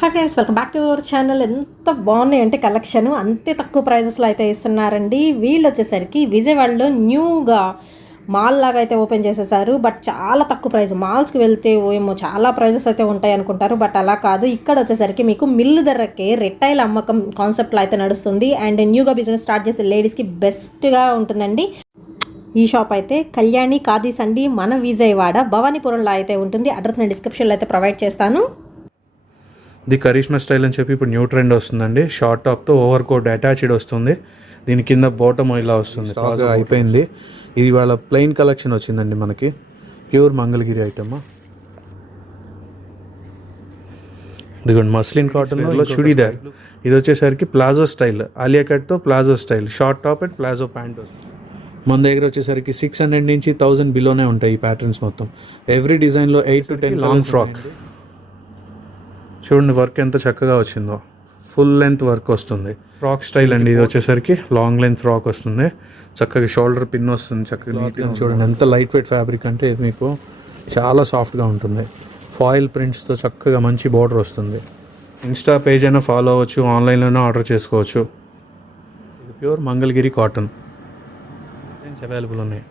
Hi friends, welcome back to our channel. ఎంత బాగున్నాయి అంటే కలెక్షన్ అంతే తక్కువ ప్రైజెస్లో అయితే ఇస్తున్నారండి. వీళ్ళు వచ్చేసరికి విజయవాడలో న్యూగా మాల్ లాగా అయితే ఓపెన్ చేసేసారు. బట్ చాలా తక్కువ ప్రైస్. మాల్స్కి వెళ్తే ఏమో చాలా ప్రైజెస్ అయితే ఉంటాయి అనుకుంటారు, బట్ అలా కాదు. ఇక్కడ వచ్చేసరికి మీకు మిల్లు ధరకే రిటైల్ అమ్మకం కాన్సెప్ట్లో అయితే నడుస్తుంది. అండ్ న్యూగా బిజినెస్ స్టార్ట్ చేసే లేడీస్కి బెస్ట్గా ఉంటుందండి. ఈ షాప్ అయితే కళ్యాణి ఖాదీస్ అండి. మన విజయవాడ భవానీపురంలో అయితే ఉంటుంది. అడ్రస్ నేను డిస్క్రిప్షన్లో అయితే ప్రొవైడ్ చేస్తాను. ది కరిష్మా స్టైల్ అని చెప్పి ఇప్పుడు న్యూ ట్రెండ్ వస్తుందండి. షార్ట్ టాప్తో ఓవర్ కోట్ అటాచ్డ్ వస్తుంది. దీని కింద బాటమ్ ఇలా వస్తుంది. స్టాక్ అయిపోయింది. ఇది వాళ్ళ ప్లెయిన్ కలెక్షన్ వచ్చిందండి మనకి. Pure Mangalagiri item. ఇదిగోండి మస్లిన్ కాటన్లో చుడీదార్. ఇది వచ్చేసరికి ప్లాజో స్టైల్, ఆలియా కట్తో palazzo style, short top and palazzo pant వస్తుంది. మన దగ్గర వచ్చేసరికి 600 నుంచి 1000 బిలోనే ఉంటాయి ఈ ప్యాటర్న్స్ మొత్తం. ఎవ్రీ డిజైన్లో 8 to 10 లాంగ్ ఫ్రాక్. చూడండి వర్క్ ఎంత చక్కగా వచ్చిందో. ఫుల్ లెంత్ వర్క్ వస్తుంది. ఫ్రాక్ స్టైల్ అండి. ఇది వచ్చేసరికి లాంగ్ లెంత్ ఫ్రాక్ వస్తుంది. చక్కగా షోల్డర్ పిన్ వస్తుంది. చక్కగా నీట్గా చూడండి ఎంత లైట్ వెయిట్ ఫ్యాబ్రిక్ అంటే ఇది మీకు చాలా సాఫ్ట్గా ఉంటుంది. ఫాయిల్ ప్రింట్స్తో చక్కగా మంచి బార్డర్ వస్తుంది. ఇన్స్టా పేజ్ అయినా ఫాలో అవ్వచ్చు, ఆన్లైన్లోనే ఆర్డర్ చేసుకోవచ్చు. ఇది ప్యూర్ మంగళగిరి కాటన్ అవైలబుల్ ఉన్నాయి.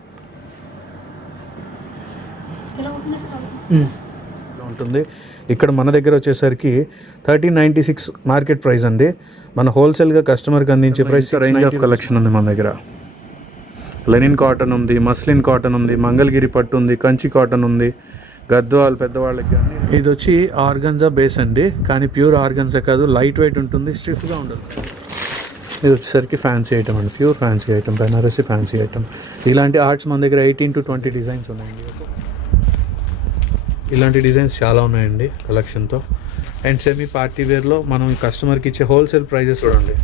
ఉంటుంది. ఇక్కడ మన దగ్గర వచ్చేసరికి 1396 మార్కెట్ ప్రైస్ అండి. మన హోల్సేల్గా కస్టమర్కి అందించే ప్రైస్. రేంజ్ ఆఫ్ కలెక్షన్ ఉంది మన దగ్గర. లెనిన్ కాటన్ ఉంది, మస్లిన్ కాటన్ ఉంది, మంగళగిరి పట్టు ఉంది, కంచి కాటన్ ఉంది, గద్వాల్ పెద్దవాళ్ళకి అన్ని. ఇది వచ్చి ఆర్గన్జా బేస్ అండి, కానీ ప్యూర్ ఆర్గన్జా కాదు, లైట్ వెయిట్ ఉంటుంది, స్టిఫ్గా ఉండదు. ఇది వచ్చేసరికి ఫ్యాన్సీ ఐటమ్ అండి, pure fancy item, Banarasi fancy item. ఇలాంటి ఆర్ట్స్ మన దగ్గర 18 to 20 డిజైన్స్ ఉన్నాయండి. ఇలాంటి డిజైన్స్ చాలా ఉన్నాయండి కలెక్షన్తో. అండ్ సెమీ పార్టీ వేర్లో మనం కస్టమర్కి ఇచ్చే హోల్సేల్ ప్రైజెస్ చూడండి.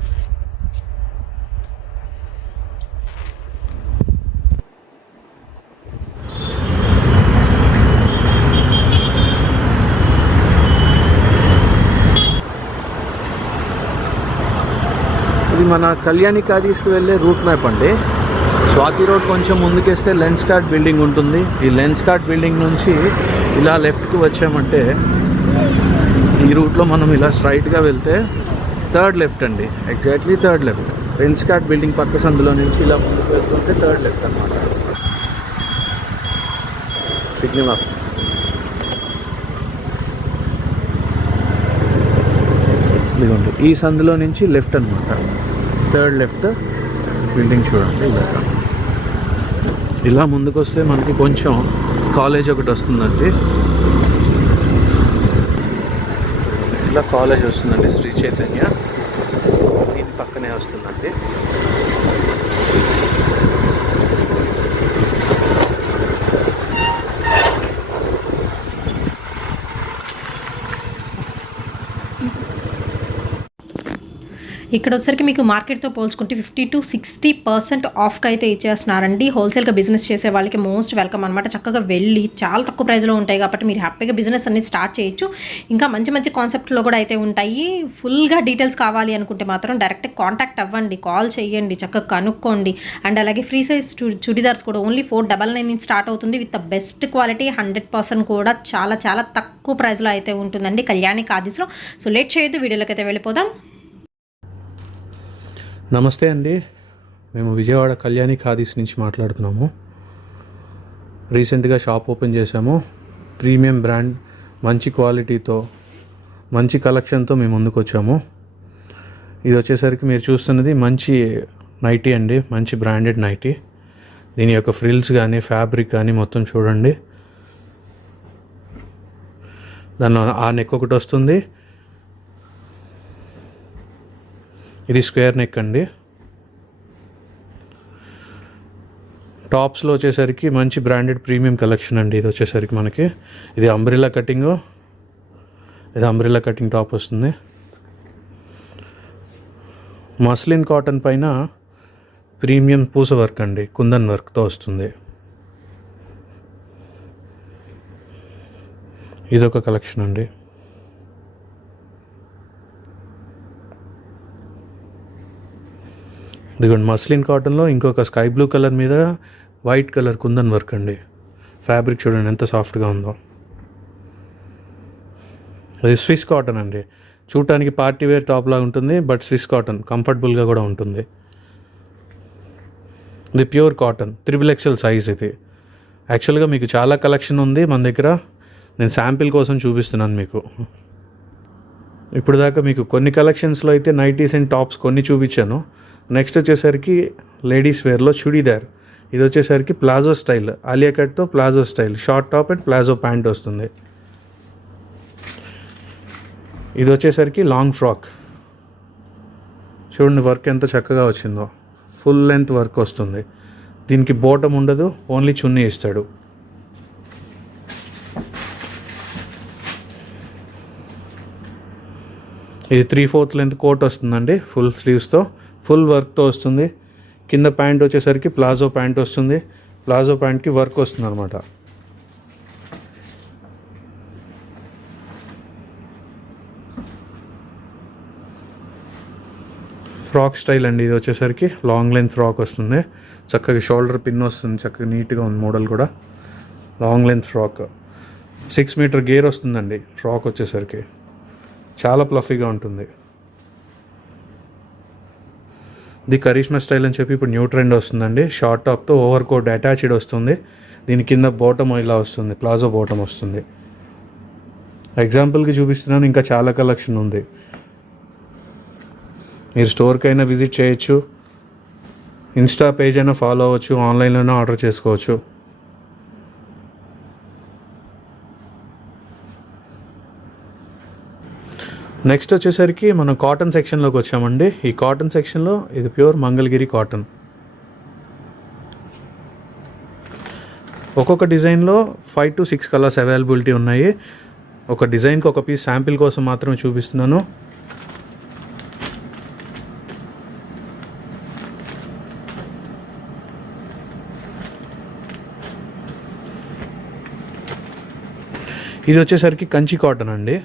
ఇది మన కళ్యాణి ఖాదీస్కి వెళ్ళే రూట్ మ్యాప్ అండి. స్వాతి రోడ్ కొంచెం ముందుకేస్తే లెన్స్ కార్ట్ బిల్డింగ్ ఉంటుంది. ఈ లెన్స్ కార్ట్ బిల్డింగ్ నుంచి ఇలా లెఫ్ట్కి వచ్చామంటే ఈ రూట్లో మనం ఇలా స్ట్రైట్గా వెళ్తే థర్డ్ లెఫ్ట్ అండి, exactly third left. Lenskart building పక్క సందులో నుంచి ఇలా ముందుకు వెళ్తుంటే థర్డ్ లెఫ్ట్ అనమాట. Signal map. ఇదిగోండి ఈ సందులో నుంచి లెఫ్ట్ అనమాట, థర్డ్ లెఫ్ట్ బిల్డింగ్ చూడండి. ఇలా ముందుకు వస్తే మనకి కొంచెం కాలేజ్ ఒకటి వస్తుందండి. ఇలా కాలేజ్ వస్తుందండి, శ్రీ చైతన్య. దీని పక్కనే వస్తుందండి. ఇక్కడ వచ్చేసరికి మీకు మార్కెట్తో పోల్చుకుంటే 50 to 60% ఆఫ్కి అయితే ఇచ్చేస్తున్నారండి. హోల్సేల్గా బిజినెస్ చేసే వాళ్ళకి మోస్ట్ వెల్కమ్ అనమాట. చక్కగా వెళ్ళి చాలా తక్కువ ప్రైస్లో ఉంటాయి కాబట్టి మీరు హ్యాపీగా బిజినెస్ అనేది స్టార్ట్ చేయొచ్చు. ఇంకా మంచి మంచి కాన్సెప్ట్లో కూడా అయితే ఉంటాయి. ఫుల్గా డీటెయిల్స్ కావాలి అనుకుంటే మాత్రం డైరెక్ట్ కాంటాక్ట్ అవ్వండి, కాల్ చేయండి, చక్కగా కనుక్కోండి. అండ్ అలాగే ఫ్రీ సైజ్ చుడిదార్స్ కూడా ఓన్లీ 499 నుంచి స్టార్ట్ అవుతుంది. విత్ ద బెస్ట్ క్వాలిటీ, 100% కూడా చాలా చాలా తక్కువ ప్రైస్లో అయితే ఉంటుందండి కళ్యాణి ఖాదీస్లో. సో లేట్ చేయొద్దు, వీడియోలోకి అయితే వెళ్ళిపోదాం. నమస్తే అండి, మేము విజయవాడ కళ్యాణి ఖాదీస్ నుంచి మాట్లాడుతున్నాము. రీసెంట్గా షాప్ ఓపెన్ చేశాము. ప్రీమియం బ్రాండ్, మంచి క్వాలిటీతో, మంచి కలెక్షన్తో మేము ముందుకు వచ్చాము. ఇది వచ్చేసరికి మీరు చూస్తున్నది మంచి నైటీ అండి, మంచి బ్రాండెడ్ నైటీ. దీని యొక్క ఫ్రిల్స్ కానీ ఫ్యాబ్రిక్ కానీ మొత్తం చూడండి. దానిలో ఆ నెక్ ఒకటి వస్తుంది. ఇది స్క్వేర్ నెక్ అండి. టాప్స్లో వచ్చేసరికి మంచి బ్రాండెడ్ ప్రీమియం కలెక్షన్ అండి. ఇది వచ్చేసరికి మనకి ఇది అంబ్రెల్లా కటింగ్, ఇది అంబ్రెల్లా కటింగ్ టాప్ వస్తుంది. మస్లిన్ కాటన్ పైన ప్రీమియం పూస వర్క్ అండి, కుందన్ వర్క్తో వస్తుంది. ఇదొక కలెక్షన్ అండి. ఇదిగోండి మస్లిన్ కాటన్లో ఇంకొక స్కై బ్లూ కలర్ మీద వైట్ కలర్ కుందన్ వర్క్ అండి. ఫ్యాబ్రిక్ చూడండి ఎంత సాఫ్ట్గా ఉందో. అది స్విస్ కాటన్ అండి. చూడటానికి పార్టీ వేర్ టాప్ లాగా ఉంటుంది, బట్ స్విస్ కాటన్, కంఫర్టబుల్గా కూడా ఉంటుంది. ఇది ప్యూర్ కాటన్, 3XL సైజ్. ఇది యాక్చువల్గా మీకు చాలా కలెక్షన్ ఉంది మన దగ్గర, నేను శాంపిల్ కోసం చూపిస్తున్నాను మీకు. ఇప్పుడు దాకా మీకు కొన్ని కలెక్షన్స్లో అయితే నైటీస్ అండ్ టాప్స్ కొన్ని చూపించాను. నెక్స్ట్ వచ్చేసరికి లేడీస్ వేర్లో చుడీదార్. ఇది వచ్చేసరికి ప్లాజో స్టైల్, ఆలియా కట్తో palazzo style, short top and palazzo pant వస్తుంది. ఇది వచ్చేసరికి లాంగ్ ఫ్రాక్. చూడండి వర్క్ ఎంత చక్కగా వచ్చిందో, ఫుల్ లెంత్ వర్క్ వస్తుంది. దీనికి బోటం ఉండదు, ఓన్లీ చున్నీ ఇస్తాడు. ఇది 3/4 లెంత్ కోట్ వస్తుందండి, ఫుల్ స్లీవ్స్తో, ఫుల్ వర్క్తో వస్తుంది. కింద ప్యాంట్ వచ్చేసరికి ప్లాజో ప్యాంట్ వస్తుంది, ప్లాజో ప్యాంట్కి వర్క్ వస్తుంది అనమాట. ఫ్రాక్ స్టైల్ అండి. ఇది వచ్చేసరికి లాంగ్ లెంత్ ఫ్రాక్ వస్తుంది, చక్కగా షోల్డర్ పిన్ వస్తుంది, చక్కగా నీట్గా ఉంది మోడల్ కూడా. Long length frock, 6 meter gear వస్తుందండి. ఫ్రాక్ వచ్చేసరికి చాలా ప్లఫీగా ఉంటుంది. ఇది కరిష్మా స్టైల్ అని చెప్పి ఇప్పుడు న్యూ ట్రెండ్ వస్తుందండి. షార్ట్ టాప్తో ఓవర్ కోట్ అటాచ్డ్ వస్తుంది. దీని కింద బాటమ్ ఇలా వస్తుంది, ప్లాజో బాటమ్ వస్తుంది. ఎగ్జాంపుల్కి చూపిస్తున్నాను, ఇంకా చాలా కలెక్షన్ ఉంది. మీరు స్టోర్కి అయినా విజిట్ చేయొచ్చు, ఇన్స్టా పేజ్ అయినా ఫాలో అవ్వచ్చు, ఆన్లైన్లోనే ఆర్డర్ చేసుకోవచ్చు. నెక్స్ట్ వచ్చేసరికి మనం కాటన్ సెక్షన్లోకి వచ్చామండి. ఈ కాటన్ సెక్షన్లో ఇది ప్యూర్ మంగళగిరి కాటన్. ఒక్కొక్క డిజైన్లో 5 to 6 కలర్స్ అవైలబిలిటీ ఉన్నాయి. ఒక డిజైన్కి ఒక పీస్ శాంపిల్ కోసం మాత్రమే చూపిస్తున్నాను. ఇది వచ్చేసరికి కంచి కాటన్ అండి.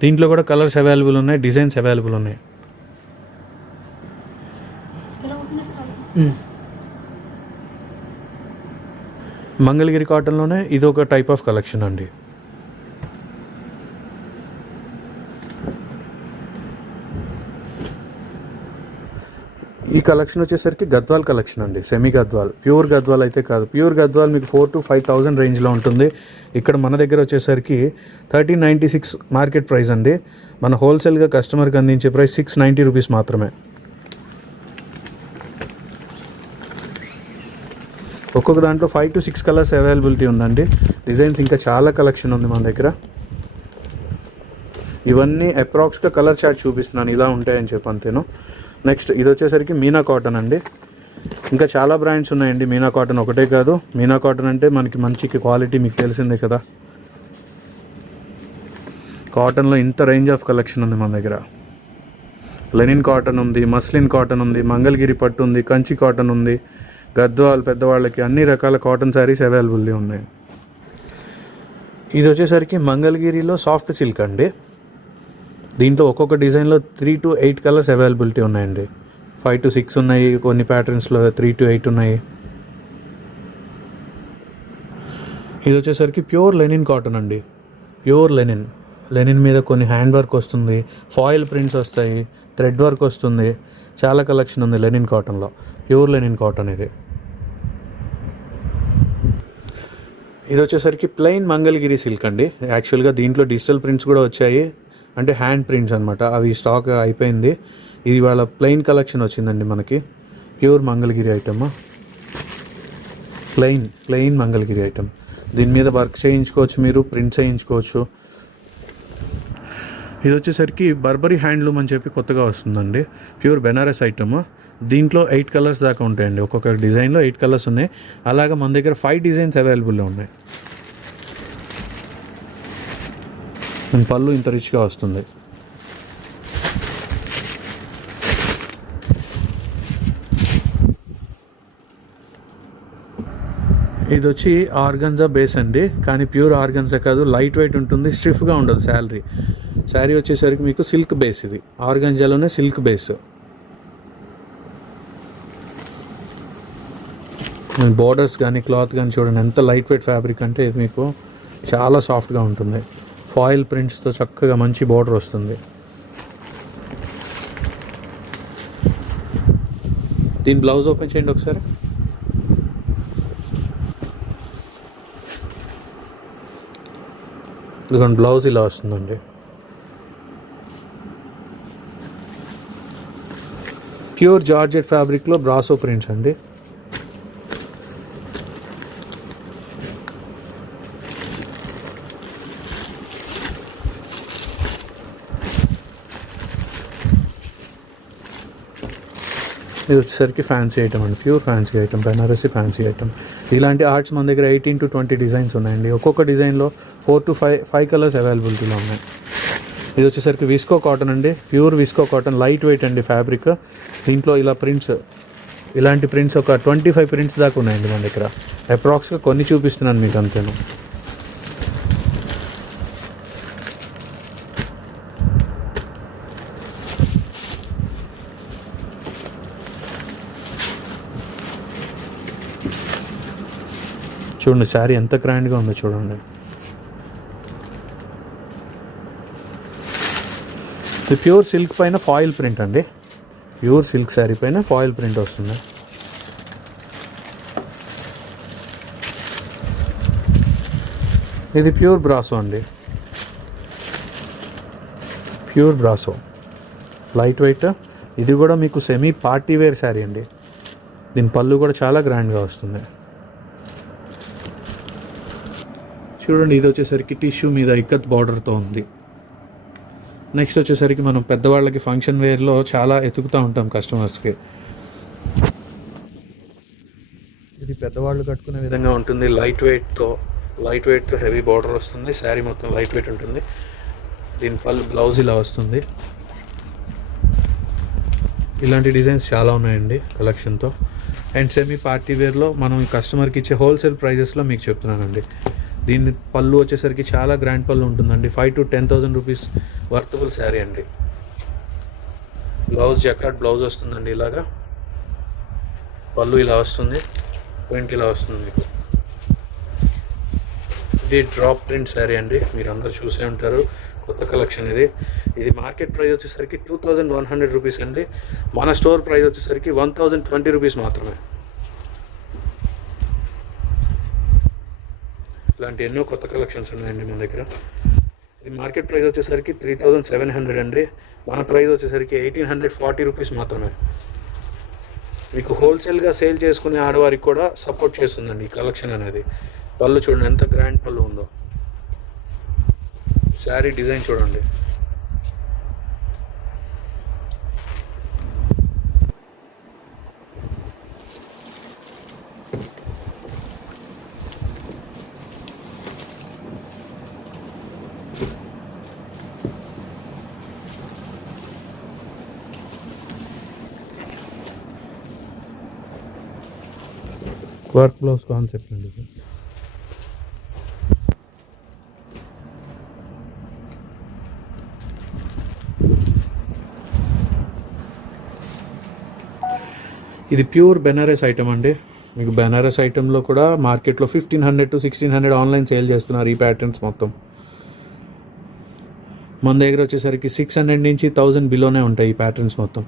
దీంట్లో కూడా కలర్స్ అవైలబుల్ ఉన్నాయి, డిజైన్స్ అవైలబుల్ ఉన్నాయి. మంగళగిరి కాటన్లోనే ఇది ఒక టైప్ ఆఫ్ కలెక్షన్ అండి. ఈ కలెక్షన్ వచ్చేసరికి గద్వాల్ కలెక్షన్ అండి, సెమీ గద్వాల్. ప్యూర్ గద్వాల్ అయితే కాదు, ప్యూర్ గద్వాల్ మీకు 4,000 to 5,000 రేంజ్లో ఉంటుంది. ఇక్కడ మన దగ్గర వచ్చేసరికి 1396 మార్కెట్ ప్రైస్ అండి. మన హోల్సేల్గా కస్టమర్కి అందించే ప్రైస్ 690 రూపీస్ మాత్రమే. ఒక్కొక్క దాంట్లో 5 to 6 కలర్స్ అవైలబిలిటీ ఉందండి. డిజైన్స్ ఇంకా చాలా కలెక్షన్ ఉంది మన దగ్గర. ఇవన్నీ అప్రాక్స్గా కలర్ చార్ట్ చూపిస్తున్నాను, ఇలా ఉంటాయని చెప్పి అంతేను. నెక్స్ట్ ఇది వచ్చేసరికి మీనా కాటన్ అండి. ఇంకా చాలా బ్రాండ్స్ ఉన్నాయండి, మీనా కాటన్ ఒకటే కాదు. మీనా కాటన్ అంటే మనకి మంచి క్వాలిటీ మీకు తెలిసిందే కదా. కాటన్లో ఇంత రేంజ్ ఆఫ్ కలెక్షన్ ఉంది మన దగ్గర. లెనిన్ కాటన్ ఉంది, మస్లిన్ కాటన్ ఉంది, మంగళగిరి పట్టు ఉంది, కంచి కాటన్ ఉంది, గద్వాల్ పెద్దవాళ్ళకి అన్ని రకాల కాటన్ శారీస్ అవైలబుల్లీ ఉన్నాయి. ఇది వచ్చేసరికి మంగళగిరిలో సాఫ్ట్ సిల్క్ అండి. దీంట్లో ఒక్కొక్క డిజైన్లో 3 to 8 కలర్స్ అవైలబిలిటీ ఉన్నాయండి. 5 to 6 ఉన్నాయి, కొన్ని ప్యాటర్న్స్లో 3 to 8 ఉన్నాయి. ఇది వచ్చేసరికి ప్యూర్ లెనిన్ కాటన్ అండి. ప్యూర్ లెనిన్, లెనిన్ మీద కొన్ని హ్యాండ్ వర్క్ వస్తుంది, ఫాయిల్ ప్రింట్స్ వస్తాయి, థ్రెడ్ వర్క్ వస్తుంది. చాలా కలెక్షన్ ఉంది లెనిన్ కాటన్లో. ప్యూర్ లెనిన్ కాటన్ ఇది. ఇది వచ్చేసరికి ప్లెయిన్ మంగళగిరి సిల్క్ అండి. యాక్చువల్గా దీంట్లో డిజిటల్ ప్రింట్స్ కూడా వచ్చాయి, అంటే హ్యాండ్ ప్రింట్స్ అనమాట. అవి స్టాక్ అయిపోయింది. ఇది వాళ్ళ ప్లెయిన్ కలెక్షన్ వచ్చిందండి మనకి. Pure Mangalagiri item, plain Mangalagiri item. దీని మీద వర్క్ చేయించుకోవచ్చు, మీరు ప్రింట్స్ చేయించుకోవచ్చు. ఇది వచ్చేసరికి బర్బరీ హ్యాండ్లూమ్ అని చెప్పి కొత్తగా వస్తుందండి. Pure Banaras item. దీంట్లో 8 కలర్స్ దాకా ఉంటాయండి. ఒక్కొక్క డిజైన్లో 8 కలర్స్ ఉన్నాయి. అలాగే మన దగ్గర 5 డిజైన్స్ అవైలబుల్లో ఉన్నాయి. పళ్ళు ఇంత రిచ్గా వస్తుంది. ఇది వచ్చి ఆర్గన్జా బేస్ అండి, కానీ ప్యూర్ ఆర్గన్జా కాదు, లైట్ వెయిట్ ఉంటుంది, స్టిఫ్గా ఉండదు. శారీ వచ్చేసరికి మీకు సిల్క్ బేస్. ఇది ఆర్గన్జాలోనే సిల్క్ బేస్. బోర్డర్స్ కానీ క్లాత్ కానీ చూడండి ఎంత లైట్ వెయిట్ ఫ్యాబ్రిక్ అంటే. ఇది మీకు చాలా సాఫ్ట్గా ఉంటుంది. ఫాయిల్ ప్రింట్స్తో చక్కగా మంచి బార్డర్ వస్తుంది. దీని బ్లౌజ్ ఓపెన్ చేయండి ఒకసారి. ఇదిగోండి బ్లౌజ్ ఇలా వస్తుందండి. ప్యూర్ జార్జెట్ ఫ్యాబ్రిక్లో బ్రాసో ప్రింట్స్ అండి. ఇది వచ్చేసరికి ఫ్యాన్సీ ఐటమ్ అండి, pure fancy item, Banarasi fancy item. ఇలాంటి ఆర్ట్స్ మన దగ్గర 18 to 20 డిజైన్స్ ఉన్నాయండి. ఒక్కొక్క డిజైన్లో 4 to 5 కలర్స్ అవైలబిలిటీలో ఉన్నాయి. ఇది వచ్చేసరికి విస్కో కాటన్ అండి, pure visco cotton, light weight అండి ఫ్యాబ్రిక్. దీంట్లో ఇలా ప్రింట్స్, ఇలాంటి ప్రింట్స్ ఒక 25 ప్రింట్స్ దాకా ఉన్నాయండి మన దగ్గర. అప్రాక్స్గా కొన్ని చూపిస్తున్నాను మీకు అంతేను. చూడండి శారీ ఎంత గ్రాండ్గా ఉందో చూడండి. ఇది ప్యూర్ సిల్క్ పైన ఫాయిల్ ప్రింట్ అండి, ప్యూర్ సిల్క్ శారీ పైన ఫాయిల్ ప్రింట్ వస్తుంది. ఇది ప్యూర్ బ్రాసో అండి, ప్యూర్ బ్రాసో లైట్ వెయిట్. ఇది కూడా మీకు సెమీ పార్టీ వేర్ శారీ అండి. దీని పళ్ళు కూడా చాలా గ్రాండ్గా వస్తుంది. చూడండి ఇది వచ్చేసరికి టిష్యూ మీద ఇక్కత్ బార్డర్తో ఉంది. నెక్స్ట్ వచ్చేసరికి మనం పెద్దవాళ్ళకి ఫంక్షన్ వేర్లో చాలా ఎతుకుతూ ఉంటాం కస్టమర్స్కి. ఇది పెద్దవాళ్ళు కట్టుకునే విధంగా ఉంటుంది. లైట్ వెయిట్తో హెవీ బార్డర్ వస్తుంది. శారీ మొత్తం లైట్ వెయిట్ ఉంటుంది. దీని పళ్ళు బ్లౌజ్ ఇలా వస్తుంది. ఇలాంటి డిజైన్స్ చాలా ఉన్నాయండి కలెక్షన్తో. అండ్ సెమీ పార్టీ వేర్లో మనం కస్టమర్కి ఇచ్చే హోల్సేల్ ప్రైజెస్లో మీకు చెప్తున్నానండి. దీని పళ్ళు వచ్చేసరికి చాలా గ్రాండ్ పళ్ళు ఉంటుందండి. 5,000 to 10,000 రూపీస్ వర్తబుల్ శారీ అండి. బ్లౌజ్ జకార్డ్ బ్లౌజ్ వస్తుందండి. ఇలాగా పళ్ళు ఇలా వస్తుంది, ప్రింట్ ఇలా వస్తుంది మీకు. ఇది డ్రాప్ ప్రింట్ శారీ అండి, మీరు అందరూ చూసే ఉంటారు. కొత్త కలెక్షన్ ఇది. ఇది మార్కెట్ ప్రైస్ వచ్చేసరికి 2,100 రూపీస్ అండి. మన స్టోర్ ప్రైస్ వచ్చేసరికి 1,020 రూపీస్ మాత్రమే. ఇలాంటి ఎన్నో కొత్త కలెక్షన్స్ ఉన్నాయండి మన దగ్గర. ఇది మార్కెట్ ప్రైస్ వచ్చేసరికి 3,700 అండి. మన ప్రైస్ వచ్చేసరికి 1,840 రూపీస్ మాత్రమే. మీకు హోల్సేల్గా సేల్ చేసుకునే ఆడవారికి కూడా సపోర్ట్ చేస్తుందండి ఈ కలెక్షన్ అనేది. పళ్ళు చూడండి ఎంత గ్రాండ్ పళ్ళు ఉందో. శారీ డిజైన్ చూడండి. వర్క్ బ్లౌజ్ కాన్సెప్ట్ అండి. ఇది ప్యూర్ బెనారస్ ఐటమ్ అండి. మీకు బెనారస్ ఐటెంలో కూడా మార్కెట్లో 1,500 to 1,600 ఆన్లైన్ సేల్ చేస్తున్నారు ఈ ప్యాటర్న్స్ మొత్తం. మన దగ్గర వచ్చేసరికి 600 నుంచి 1,000 బిలోనే ఉంటాయి ఈ ప్యాటర్న్స్ మొత్తం.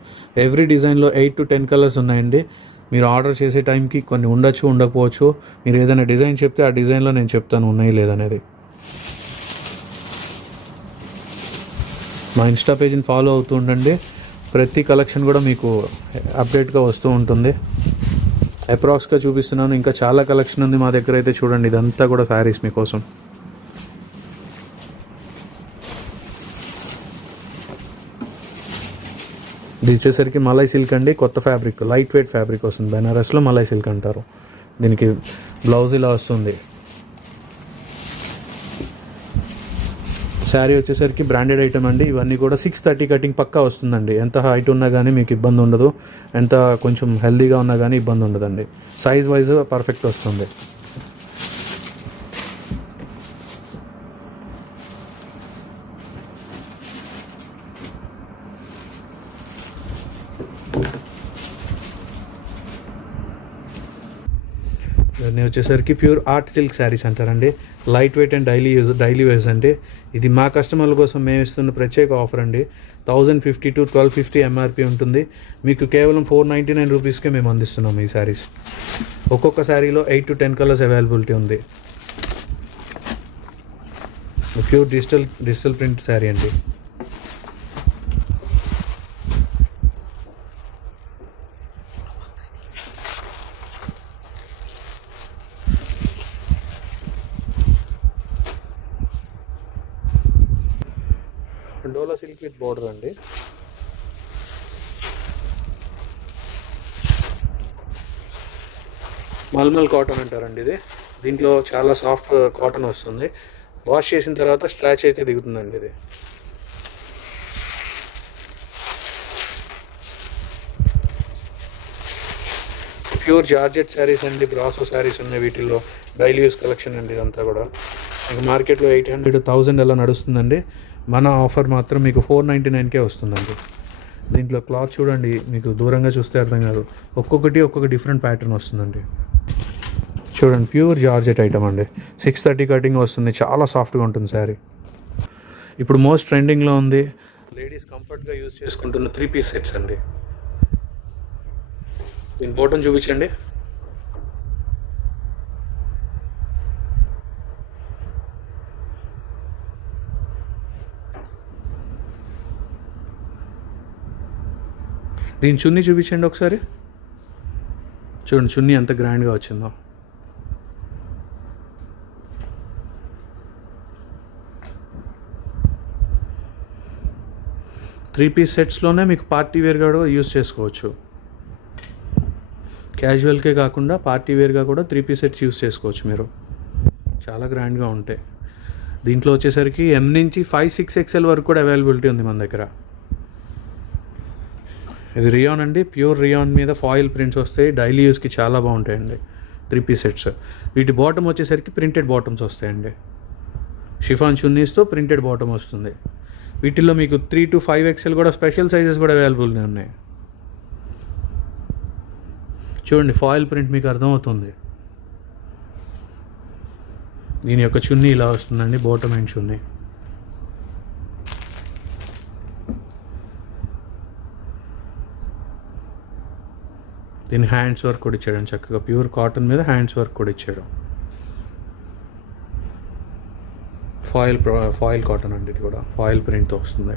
ఎవ్రీ డిజైన్లో 8 to 10 కలర్స్ ఉన్నాయండి. మీరు ఆర్డర్ చేసే టైంకి కొన్ని ఉండొచ్చు, ఉండకపోవచ్చు. మీరు ఏదైనా డిజైన్ చెప్తే ఆ డిజైన్లో నేను చెప్తాను ఉన్నాయి లేదనేది. మా ఇన్స్టా పేజ్ని ఫాలో అవుతూ ఉండండి. ప్రతి కలెక్షన్ కూడా మీకు అప్డేట్గా వస్తూ ఉంటుంది. అప్రాక్స్గా చూపిస్తున్నాను, ఇంకా చాలా కలెక్షన్ ఉంది మా దగ్గర అయితే. చూడండి ఇదంతా కూడా శారీస్ మీకోసం. ఇది వచ్చేసరికి మలై సిల్క్ అండి, కొత్త ఫ్యాబ్రిక్, లైట్ వెయిట్ ఫ్యాబ్రిక్ వస్తుంది. బెనారస్లో మలై సిల్క్ అంటారు. దీనికి బ్లౌజ్ ఇలా వస్తుంది. శారీ వచ్చేసరికి బ్రాండెడ్ ఐటమ్ అండి. ఇవన్నీ కూడా 630 కటింగ్ పక్కా వస్తుందండి. ఎంత హైట్ ఉన్నా కానీ మీకు ఇబ్బంది ఉండదు, ఎంత కొంచెం హెల్దీగా ఉన్నా కానీ ఇబ్బంది ఉండదండి. సైజ్ వైజ్ పర్ఫెక్ట్ వస్తుంది. ఇవన్నీ వచ్చేసరికి ప్యూర్ ఆర్ట్ సిల్క్ శారీస్ అంటారండి. Light weight and daily use అండి. ఇది మా కస్టమర్ల కోసం మేము ఇస్తున్న ప్రత్యేక ఆఫర్ అండి. 1050 to 1250 ఎంఆర్పి ఉంటుంది. మీకు కేవలం 499 రూపీస్కే మేము అందిస్తున్నాము ఈ శారీస్. ఒక్కొక్క శారీలో 8 to 10 కలర్స్ అవైలబిలిటీ ఉంది. ప్యూర్ డిజిటల్ ప్రింట్ శారీ అండి. డోలా సిల్క్ విత్ బోర్డర్ అండి. మల్మల్ కాటన్ అంటారండి ఇది. దీంట్లో చాలా సాఫ్ట్ కాటన్ వస్తుంది. వాష్ చేసిన తర్వాత స్ట్రాచ్ అయితే దిగుతుందండి ఇది. ప్యూర్ జార్జెట్ శారీస్ అండి. బ్రాసో శారీస్ ఉన్నాయి వీటిల్లో. డైలీ యూస్ కలెక్షన్ అండి ఇదంతా కూడా. మీకు మార్కెట్లో 800 1000 అలా నడుస్తుందండి. మన ఆఫర్ మాత్రం మీకు 499కే వస్తుందండి. దీంట్లో క్లాత్ చూడండి, మీకు దూరంగా చూస్తే అర్థం కాదు. ఒక్కొక్క డిఫరెంట్ ప్యాటర్న్ వస్తుందండి. చూడండి, ప్యూర్ జార్జెట్ ఐటమ్ అండి. 630 కటింగ్ వస్తుంది. చాలా సాఫ్ట్గా ఉంటుంది శారీ. ఇప్పుడు మోస్ట్ ట్రెండింగ్లో ఉంది, లేడీస్ కంఫర్ట్గా యూజ్ చేసుకుంటున్న 3 పీస్ సెట్స్ అండి. దీని బోటం చూపించండి. దీని చున్నీ చూపించండి ఒకసారి. చూడండి చున్నీ ఎంత గ్రాండ్గా వచ్చిందో. త్రీ పీస్ సెట్స్లోనే మీకు పార్టీ వేర్గా కూడా యూజ్ చేసుకోవచ్చు. క్యాజువల్కే కాకుండా పార్టీ వేర్గా కూడా 3 పీస్ సెట్స్ యూజ్ చేసుకోవచ్చు మీరు. చాలా గ్రాండ్గా ఉంటాయి. దీంట్లో వచ్చేసరికి M నుంచి 5, 6 XL వరకు కూడా అవైలబిలిటీ ఉంది మన దగ్గర. ఇది రియాన్ అండి. ప్యూర్ రియాన్ మీద ఫాయిల్ ప్రింట్స్ వస్తాయి. డైలీ యూస్కి చాలా బాగుంటాయండి 3 పీస్ సెట్స్. వీటి బాటమ్ వచ్చేసరికి ప్రింటెడ్ బాటమ్స్ వస్తాయండి. షిఫాన్ చున్నీస్తో ప్రింటెడ్ బాటమ్ వస్తుంది. వీటిల్లో మీకు 3 to 5 XL కూడా స్పెషల్ సైజెస్ కూడా అవైలబుల్గా ఉన్నాయి. చూడండి, ఫాయిల్ ప్రింట్ మీకు అర్థమవుతుంది. దీని యొక్క చున్నీ ఇలా వస్తుందండి, బాటమ్ అండ్ చున్నీ. దీని హ్యాండ్స్ వర్క్ కూడా ఇచ్చాడు చక్కగా. ప్యూర్ కాటన్ మీద హ్యాండ్స్ వర్క్ కూడా ఇచ్చాడు. ఫాయిల్ కాటన్ అండి. ఇది కూడా ఫాయిల్ ప్రింట్తో వస్తుంది.